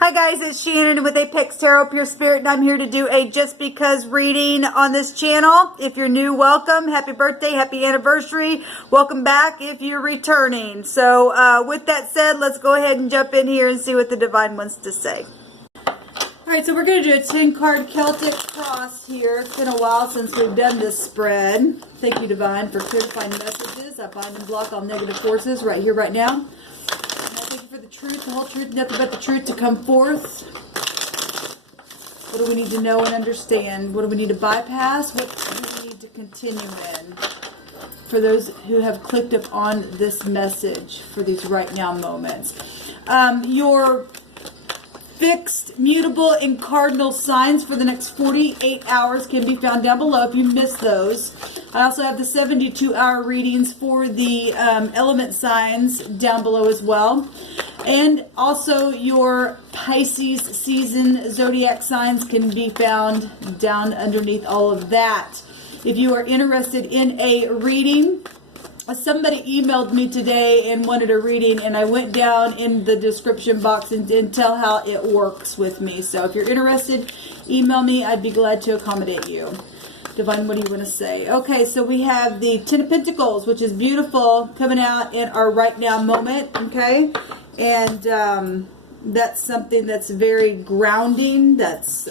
Hi guys, it's Shannon with apextarotpurespirit, and I'm here to do a just because reading on this channel. If you're new, welcome. Happy birthday, happy anniversary. Welcome back if you're returning. So with that said, let's go ahead and jump in here and see what the divine wants to say. Alright, so we're going to do a 10-card Celtic cross here. It's been a while since we've done this spread. Thank you, divine, for clarifying messages. I bind and block all negative forces right here, right now. For the truth, the whole truth, nothing but the truth to come forth. What do we need to know and understand? What do we need to bypass? What do we need to continue in? For those who have clicked up on this message for these right now moments. Your fixed, mutable, and cardinal signs for the next 48 hours can be found down below if you missed those. I also have the 72-hour readings for the element signs down below as well. And also your Pisces season zodiac signs can be found down underneath all of that. If you are interested in a reading, somebody emailed me today and wanted a reading, and I went down in the description box and didn't tell how it works with me. So if you're interested, email me. I'd be glad to accommodate you. Divine, what do you want to say? Okay, so we have the Ten of Pentacles, which is beautiful, coming out in our right now moment, okay? And that's something that's very grounding, that's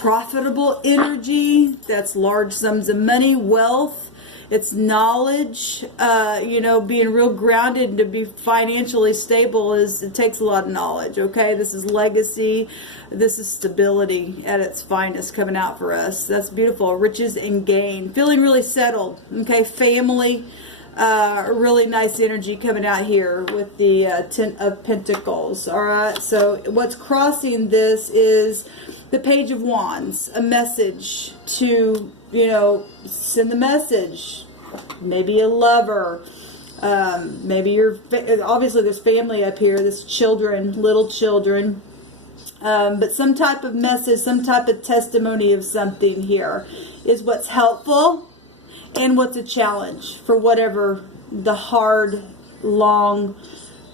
profitable energy, that's large sums of money, wealth. It's knowledge, being real grounded and to be financially stable it takes a lot of knowledge, okay? This is legacy. This is stability at its finest coming out for us. That's beautiful. Riches and gain. Feeling really settled, okay? Family, really nice energy coming out here with the Ten of Pentacles, all right? So what's crossing this is the Page of Wands, a message to, send the message. Maybe a lover. Maybe obviously there's family up here. There's children, little children. But some type of message, some type of testimony of something here is what's helpful and what's a challenge for whatever the hard, long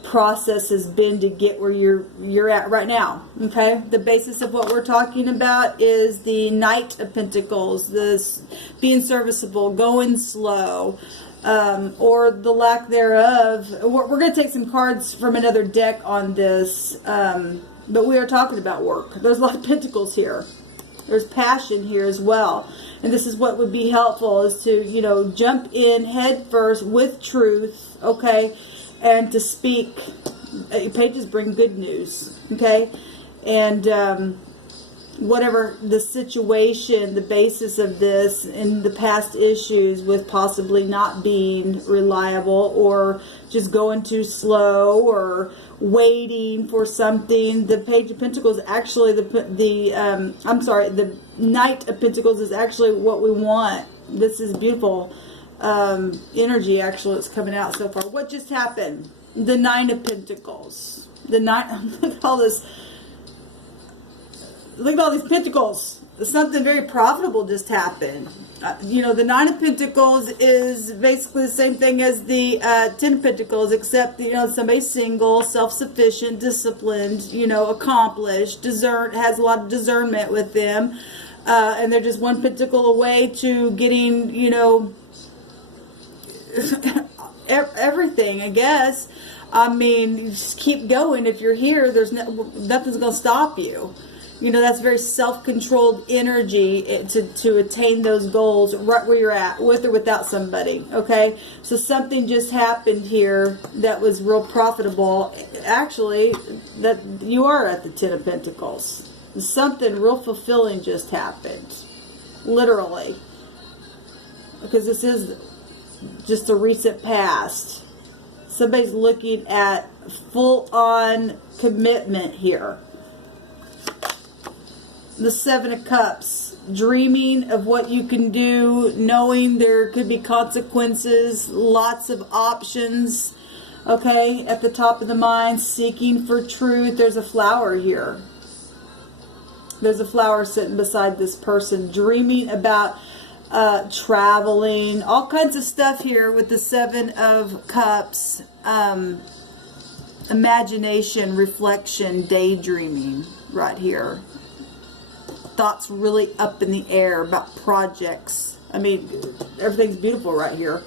process has been to get where you're at right now, okay? The basis of what we're talking about is the Knight of Pentacles, this being serviceable, going slow, or the lack thereof. We're going to take some cards from another deck on this, but we are talking about work. There's a lot of pentacles here. There's passion here as well. And this is what would be helpful is to, jump in head first with truth, okay? And to speak. Pages bring good news, okay? And whatever the situation, the basis of this in the past issues with possibly not being reliable or just going too slow or waiting for something, the Page of Pentacles actually the Knight of Pentacles is actually what we want. This is beautiful energy actually that's coming out so far. What just happened? The Nine of Pentacles. The Nine. Look at all this. Look at all these pentacles. Something very profitable just happened. The Nine of Pentacles is basically the same thing as the Ten of Pentacles, except somebody's single, self-sufficient, disciplined, accomplished, has a lot of discernment with them, and they're just one pentacle away to getting everything, I guess. I mean, you just keep going. If you're here, nothing's going to stop you. That's very self-controlled energy to attain those goals right where you're at, with or without somebody, okay? So something just happened here that was real profitable. Actually, that you are at the Ten of Pentacles. Something real fulfilling just happened. Literally. Because this is just a recent past. Somebody's looking at full-on commitment here. The Seven of Cups, dreaming of what you can do, knowing there could be consequences, lots of options, okay, at the top of the mind, seeking for truth. There's a flower here. There's a flower sitting beside this person, dreaming about traveling, all kinds of stuff here with the Seven of Cups. imagination, reflection, daydreaming right here. Thoughts really up in the air about projects. I mean, everything's beautiful right here.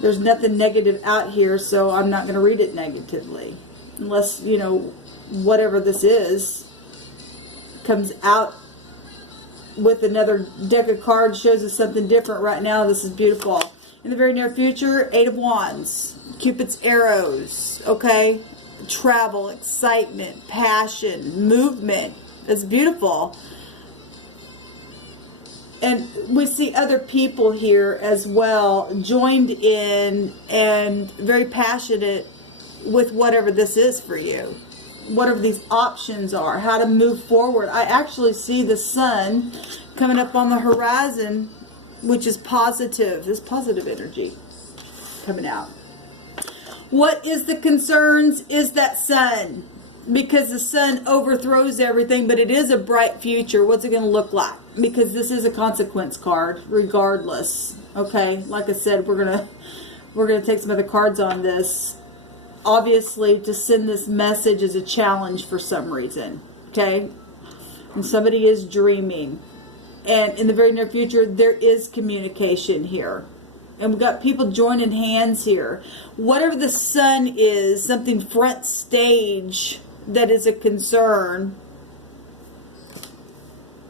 There's nothing negative out here, so I'm not going to read it negatively. Unless, you know, whatever this is comes out with another deck of cards, shows us something different right now. This is beautiful. In the very near future, 8 of Wands, Cupid's arrows, okay? Travel, excitement, passion, movement. It's beautiful. And we see other people here as well, joined in and very passionate with whatever this is for you. Whatever these options are, how to move forward. I actually see the sun coming up on the horizon, which is positive. This positive energy coming out. What is the concerns is that sun. Because the sun overthrows everything, but it is a bright future. What's it going to look like? Because this is a consequence card, regardless. Okay, like I said, we're gonna take some other cards on this. Obviously, to send this message is a challenge for some reason. Okay, and somebody is dreaming, and in the very near future, there is communication here. And we've got people joining hands here. Whatever the sun is, something front stage that is a concern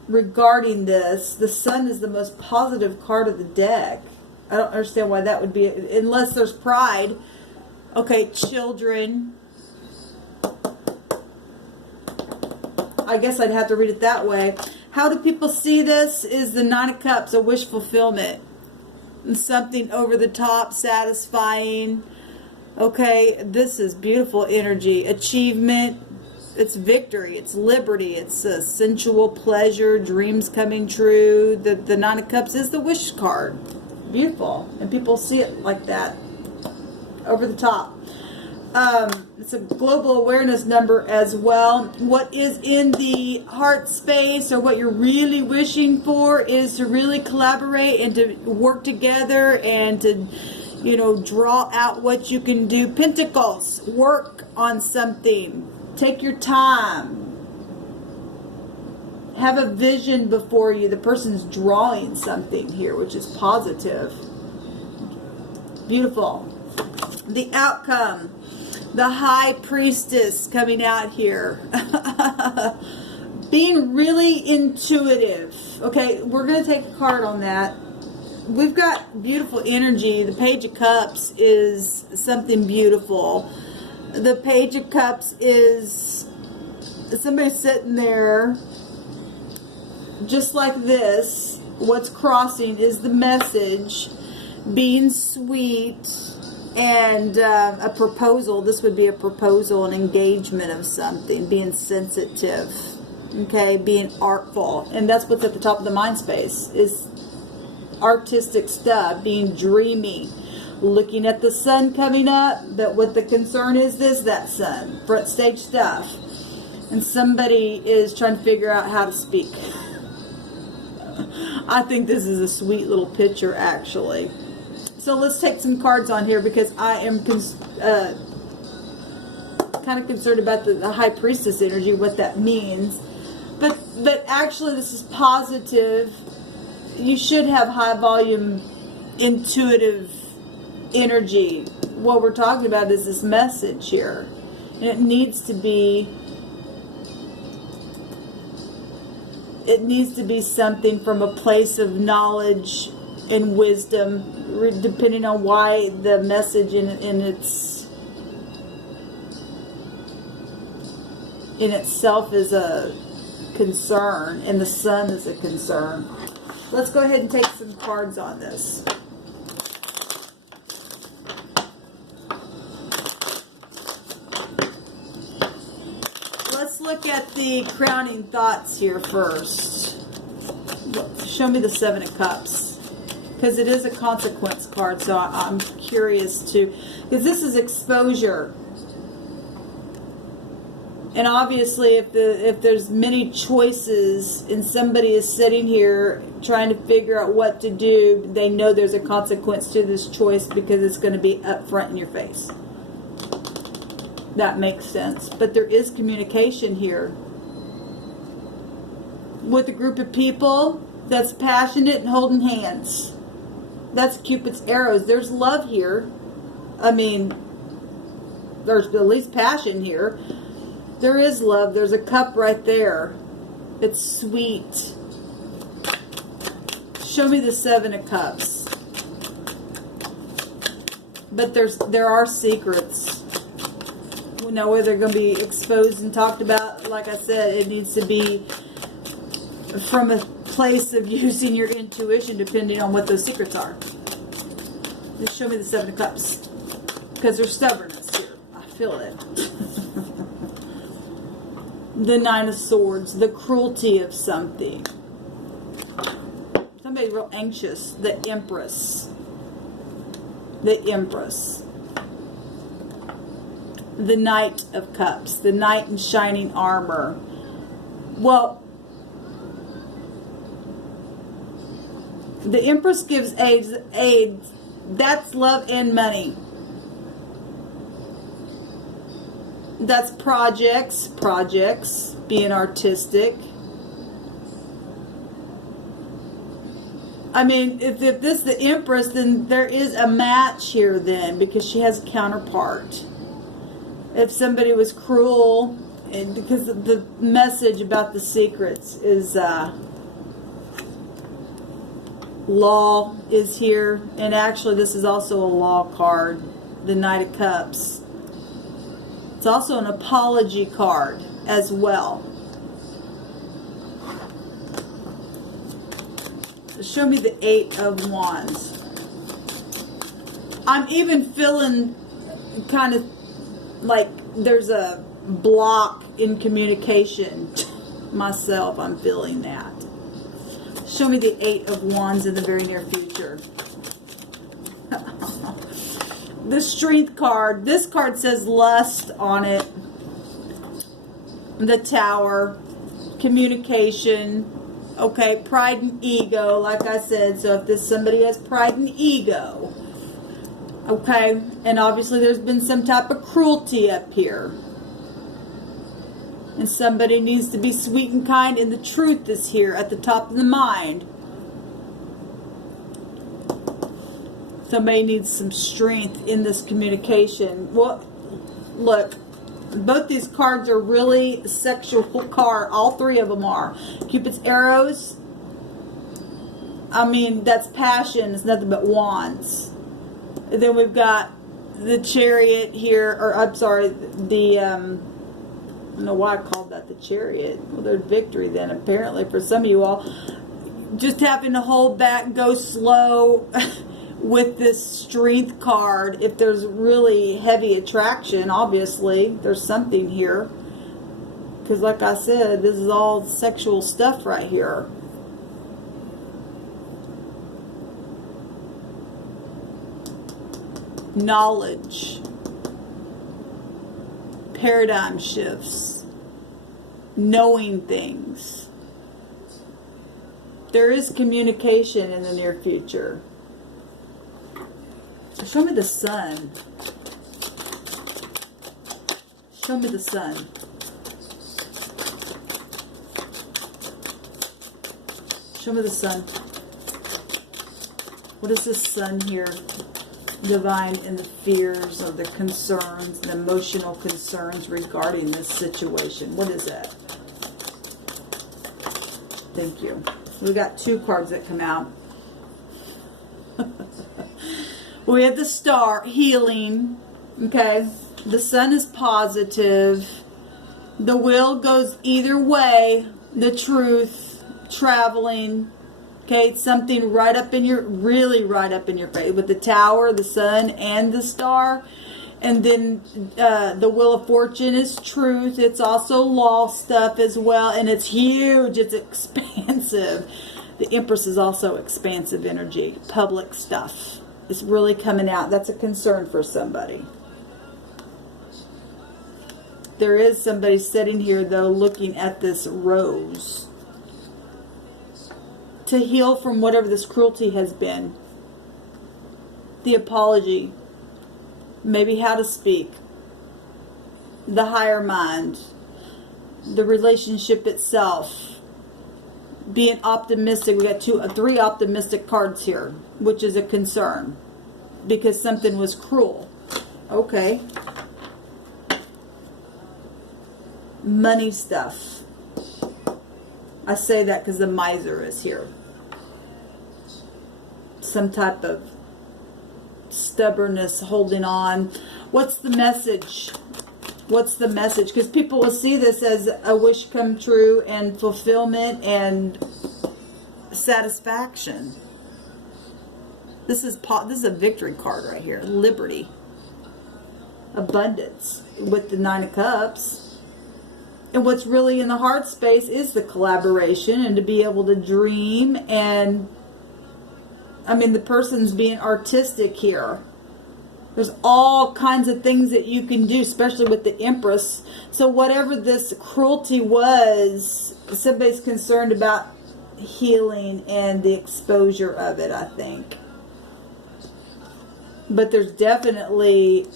regarding this. The sun is the most positive card of the deck. I don't understand why that would be, unless there's pride. Okay, children. I guess I'd have to read it that way. How do people see this? Is the 9 of Cups a wish fulfillment? Something over the top, satisfying. Okay, this is beautiful energy. Achievement. It's victory. It's liberty. It's a sensual pleasure. Dreams coming true. The 9 of Cups is the wish card. Beautiful. And people see it like that. Over the top. It's a global awareness number as well. What is in the heart space, or what you're really wishing for, is to really collaborate and to work together and to, you know, draw out what you can do. Pentacles, work on something. Take your time. Have a vision before you. The person's drawing something here, which is positive. Beautiful. The outcome. The High Priestess coming out here. Being really intuitive. Okay, we're going to take a card on that. We've got beautiful energy. The Page of Cups is something beautiful. The Page of Cups is somebody sitting there just like this. What's crossing is the message. Being sweet. And a proposal. This would be a proposal, an engagement of something. Being sensitive. Okay, being artful. And that's what's at the top of the mind space, is artistic stuff. Being dreamy. Looking at the sun coming up. But what the concern is that sun. Front stage stuff. And somebody is trying to figure out how to speak. I think this is a sweet little picture, actually. So let's take some cards on here, because I am kind of concerned about the High Priestess energy, what that means. But actually this is positive. You should have high volume, intuitive energy. What we're talking about is this message here. And it needs to be something from a place of knowledge and wisdom, depending on why the message in itself is a concern, and the sun is a concern. Let's go ahead and take some cards on this. Let's look at the crowning thoughts here first. Show me the 7 of Cups. Because it is a consequence card, so I'm curious to, because this is exposure. And obviously if there's many choices and somebody is sitting here trying to figure out what to do, they know there's a consequence to this choice, because it's going to be up front in your face. That makes sense. But there is communication here. With a group of people that's passionate and holding hands. That's Cupid's arrows. There's love here. I mean, there's at least passion here. There is love. There's a cup right there. It's sweet. Show me the Seven of Cups. But there are secrets. We know whether they're going to be exposed and talked about. Like I said, it needs to be from a place of using your intuition, depending on what those secrets are. Just show me the Seven of Cups. Because there's stubbornness here. I feel it. The Nine of Swords. The cruelty of something. Somebody's real anxious. The Empress. The Empress. The Knight of Cups. The Knight in shining armor. Well, the Empress gives aid. That's love and money. That's projects, being artistic. I mean, if this is the Empress, then there is a match here then, because she has a counterpart. If somebody was cruel, and because the message about the secrets is law is here, and actually this is also a law card, the Knight of Cups. It's also an apology card as well. Show me the Eight of Wands. I'm even feeling kind of like there's a block in communication myself. I'm feeling that. Show me the Eight of Wands in the very near future. The Strength card. This card says lust on it. The Tower. Communication. Okay, pride and ego, like I said. So if this somebody has pride and ego. Okay, and obviously there's been some type of cruelty up here. And somebody needs to be sweet and kind, and the truth is here at the top of the mind. Somebody needs some strength in this communication. Well, look, both these cards are really sexual card. All three of them are. Cupid's arrows. I mean, that's passion. It's nothing but wands. And then we've got the Chariot here, or I'm sorry, the I don't know why I called that the Chariot. Well, there's victory then, apparently, for some of you all. Just having to hold back, go slow with this Strength card. If there's really heavy attraction, obviously, there's something here. Because like I said, this is all sexual stuff right here. Knowledge. Paradigm shifts. Knowing things. There is communication in the near future. Show me the Sun. Show me the Sun. Show me the Sun. What is the Sun here? Divine in the fears or the concerns, the emotional concerns regarding this situation. What is that? Thank you. We got two cards that come out. We have the Star, healing. Okay. The Sun is positive. The Wheel goes either way. The Truth, traveling. Okay, it's something right up in your, really right up in your face. With the Tower, the Sun, and the Star. And then the Wheel of Fortune is truth. It's also law stuff as well. And it's huge. It's expansive. The Empress is also expansive energy. Public stuff. It's really coming out. That's a concern for somebody. There is somebody sitting here, though, looking at this rose. To heal from whatever this cruelty has been. The apology. Maybe how to speak. the higher mind, the relationship itself, being optimistic. We got three optimistic cards here, which is a concern because something was cruel. Okay. Money stuff. I say that because the miser is here. Some type of stubbornness, holding on. What's the message? What's the message? Because people will see this as a wish come true and fulfillment and satisfaction. This is a victory card right here. Liberty. Abundance with the Nine of Cups. And what's really in the heart space is the collaboration and to be able to dream. And I mean, the person's being artistic here. There's all kinds of things that you can do, especially with the Empress. So whatever this cruelty was, somebody's concerned about healing and the exposure of it, I think. But there's definitely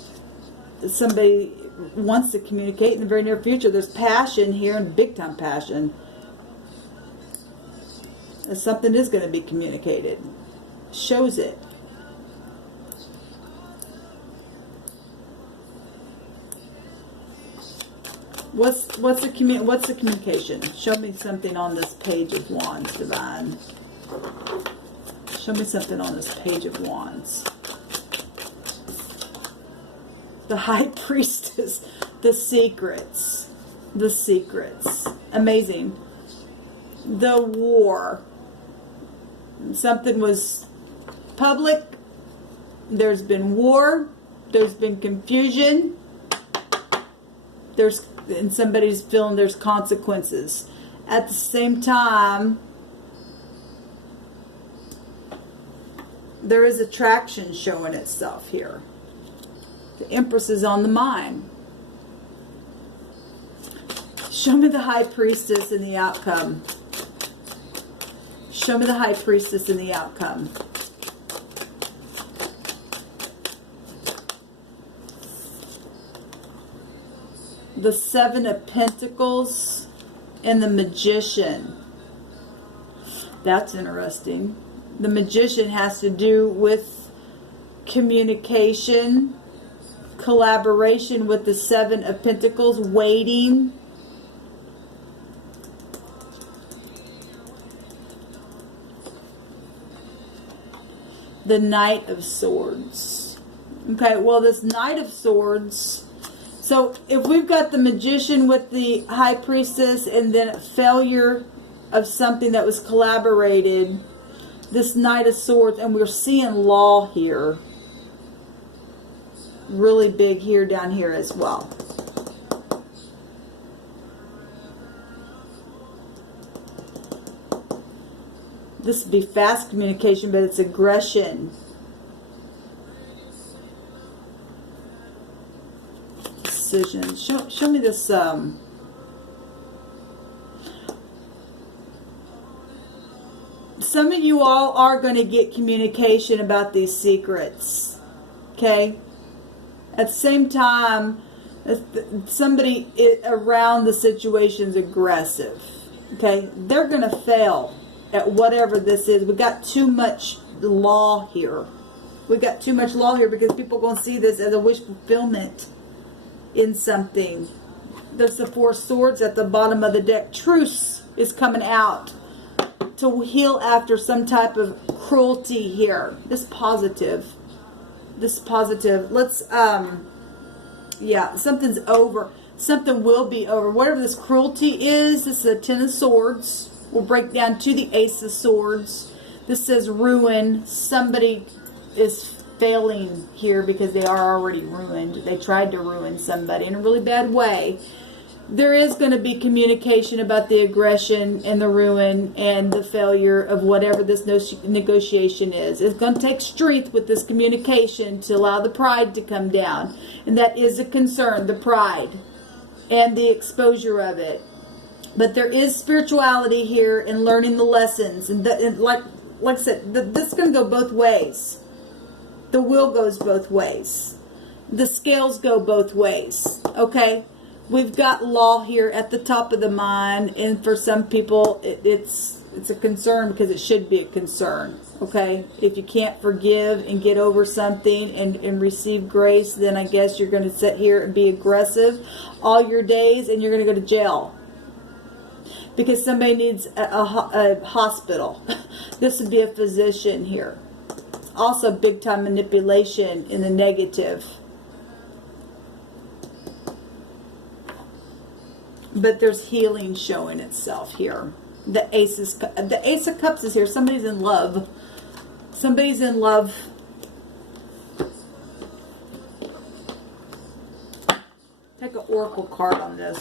somebody wants to communicate in the very near future. There's passion here, and big time passion. Something is going to be communicated. Shows it. What's the communication? Show me something on this Page of Wands, Divine. Show me something on this Page of Wands. The High Priestess, the secrets, amazing. The war, something was public, there's been war, there's been confusion, and somebody's feeling there's consequences. At the same time, there is attraction showing itself here. The Empress is on the mind. Show me the High Priestess in the outcome. Show me the High Priestess in the outcome. The Seven of Pentacles and the Magician. That's interesting. The Magician has to do with communication, collaboration with the Seven of Pentacles, waiting. The Knight of Swords. Okay, well, this Knight of Swords. So if we've got the Magician with the High Priestess and then a failure of something that was collaborated, this Knight of Swords, and we're seeing law here. Really big here, down here as well. This would be fast communication, but it's aggression. Decisions. Show me this. Some of you all are going to get communication about these secrets. Okay? At the same time, somebody around the situation is aggressive. Okay? They're going to fail at whatever this is. We got too much law here. We got too much law here because people are going to see this as a wish fulfillment in something. There's the Four of Swords at the bottom of the deck. Truce is coming out to heal after some type of cruelty here. This positive. This positive. Let's, yeah, something's over. Something will be over. Whatever this cruelty is, this is a Ten of Swords. We'll break down to the Ace of Swords. This says ruin. Somebody is failing here because they are already ruined. They tried to ruin somebody in a really bad way. There is going to be communication about the aggression and the ruin and the failure of whatever this negotiation is. It's going to take strength with this communication to allow the pride to come down. And that is a concern, the pride and the exposure of it. But there is spirituality here in learning the lessons. And like I said, this is going to go both ways. The wheel goes both ways. The scales go both ways. Okay? We've got law here at the top of the mind, and for some people it's a concern because it should be a concern. Okay, if you can't forgive and get over something and receive grace, then I guess you're going to sit here and be aggressive all your days, and you're going to go to jail because somebody needs a hospital. This would be a physician here. Also, big time manipulation in the negative. But there's healing showing itself here. The Ace of Cups is here. Somebody's in love. Somebody's in love. Take an oracle card on this.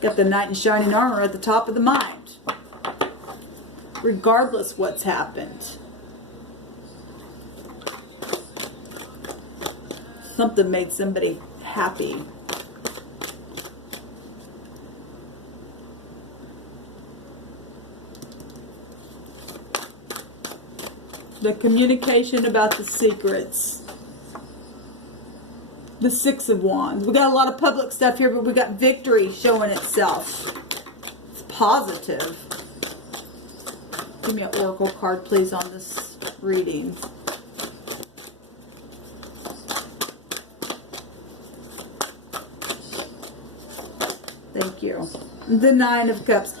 Got the Knight in Shining Armor at the top of the mind. Regardless what's happened. Something made somebody happy. The communication about the secrets. The Six of Wands. We got a lot of public stuff here, but we got victory showing itself. It's positive. Give me an oracle card, please, on this reading. Thank you. The Nine of Cups,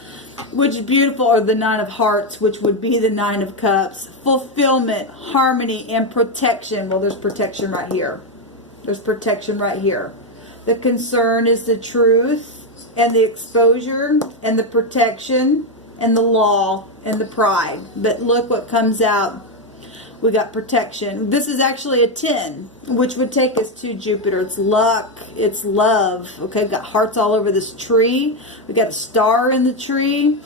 which is beautiful, or the Nine of Hearts, which would be the Nine of Cups. Fulfillment, harmony, and protection. Well, there's protection right here. There's protection right here. The concern is the truth and the exposure and the protection and the law and the pride. But look what comes out. We got protection. This is actually a 10, which would take us to Jupiter. It's luck. It's love. Okay, got hearts all over this tree. We got a star in the tree.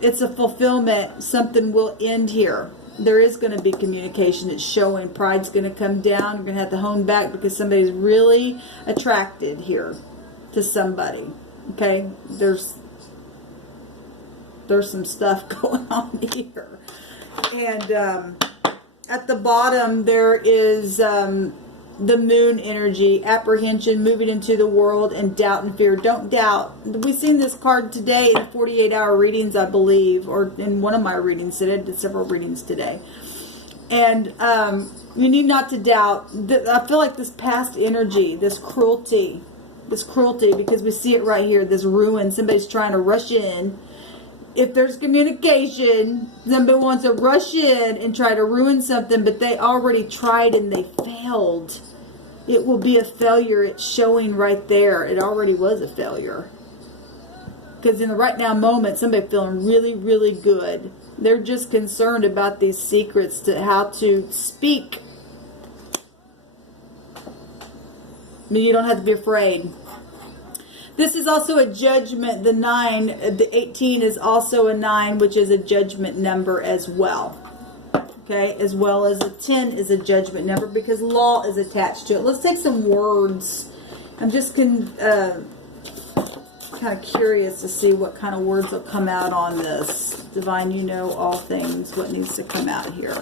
It's a fulfillment. Something will end here. There is going to be communication. It's showing. Pride's going to come down. You're going to have to hone back because somebody's really attracted here to somebody. Okay, there's some stuff going on here. And at the bottom, there is the moon energy, apprehension, moving into the world, and doubt and fear. Don't doubt. We've seen this card today in 48-hour readings, I believe, or in one of my readings today. I did several readings today. And you need not to doubt. I feel like this past energy, this cruelty, because we see it right here, this ruin. Somebody's trying to rush in. If there's communication, somebody wants to rush in and try to ruin something, but they already tried and they failed. It will be a failure. It's showing right there. It already was a failure. Because in the right now moment, somebody feeling really, really good. They're just concerned about these secrets to how to speak. I mean, you don't have to be afraid. This is also a judgment. The 9, the 18 is also a 9, which is a judgment number as well. Okay, as well as a 10 is a judgment number because law is attached to it. Let's take some words. I'm just kind of curious to see what kind of words will come out on this. Divine, you know all things. What needs to come out here?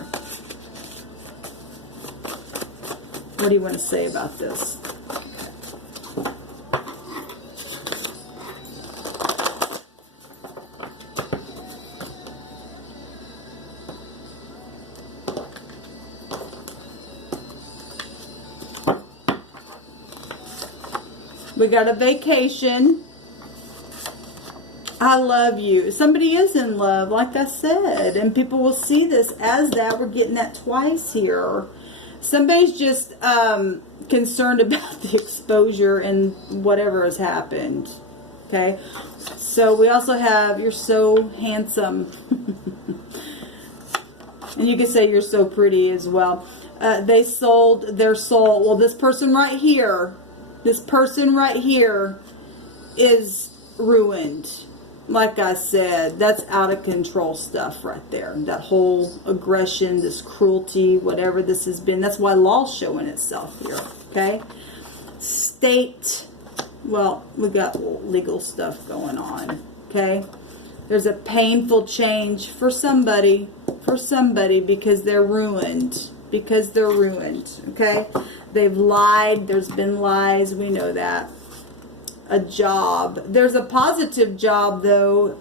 What do you want to say about this? We got a vacation. I love you. Somebody is in love, like I said. And people will see this as that. We're getting that twice here. Somebody's just concerned about the exposure and whatever has happened. Okay? So we also have, you're so handsome. And you could say you're so pretty as well. They sold their soul. Well, this person right here is ruined. Like I said, that's out of control stuff right there. That whole aggression, this cruelty, whatever this has been. That's why law's showing itself here. Okay? State. Well, we got legal stuff going on. Okay? There's a painful change for somebody because they're ruined. because they're ruined, okay? They've lied. There's been lies. We know that. A job. There's a positive job, though.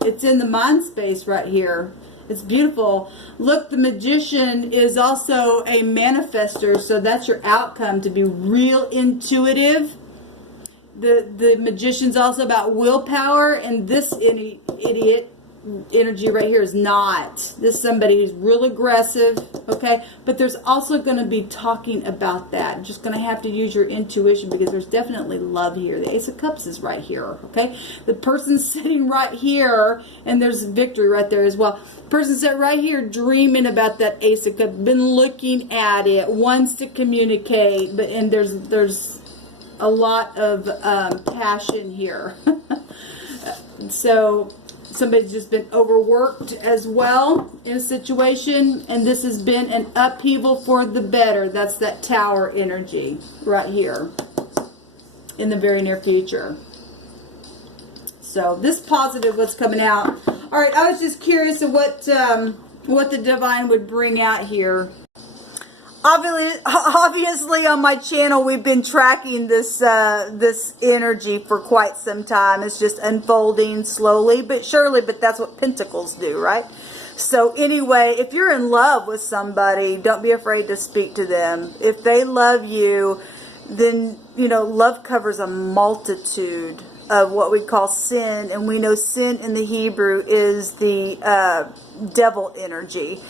It's in the mind space right here. It's beautiful. Look, the Magician is also a manifester, so that's your outcome, to be real intuitive. The Magician's also about willpower, and this idiot energy right here is not. This is somebody who's real aggressive, okay? But there's also going to be talking about that. You're just going to have to use your intuition, because there's definitely love here. The Ace of Cups is right here, okay? The person's sitting right here, and there's victory right there as well. The person sitting right here dreaming about that Ace of Cups, been looking at it, wants to communicate, and there's a lot of passion here. So somebody's just been overworked as well in a situation, and this has been an upheaval for the better. That's that Tower energy right here in the very near future. So this positive, what's coming out. All right, I was just curious of what the divine would bring out here. Obviously, on my channel, we've been tracking this this energy for quite some time. It's just unfolding slowly but surely, but that's what Pentacles do, right? So anyway, if you're in love with somebody, don't be afraid to speak to them. If they love you, then, you know, love covers a multitude of what we call sin, and we know sin in the Hebrew is the devil energy,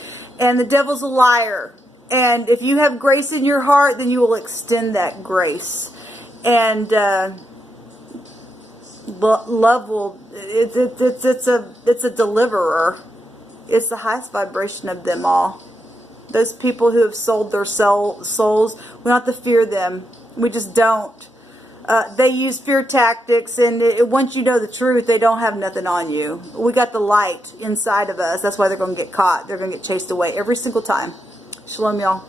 and the devil's a liar. And if you have grace in your heart, then you will extend that grace. And love will, it's a deliverer. It's the highest vibration of them all. Those people who have sold their souls, we don't have to fear them. We just don't. They use fear tactics, and once you know the truth, they don't have nothing on you. We got the light inside of us. That's why they're going to get caught. They're going to get chased away every single time. Shalom, y'all.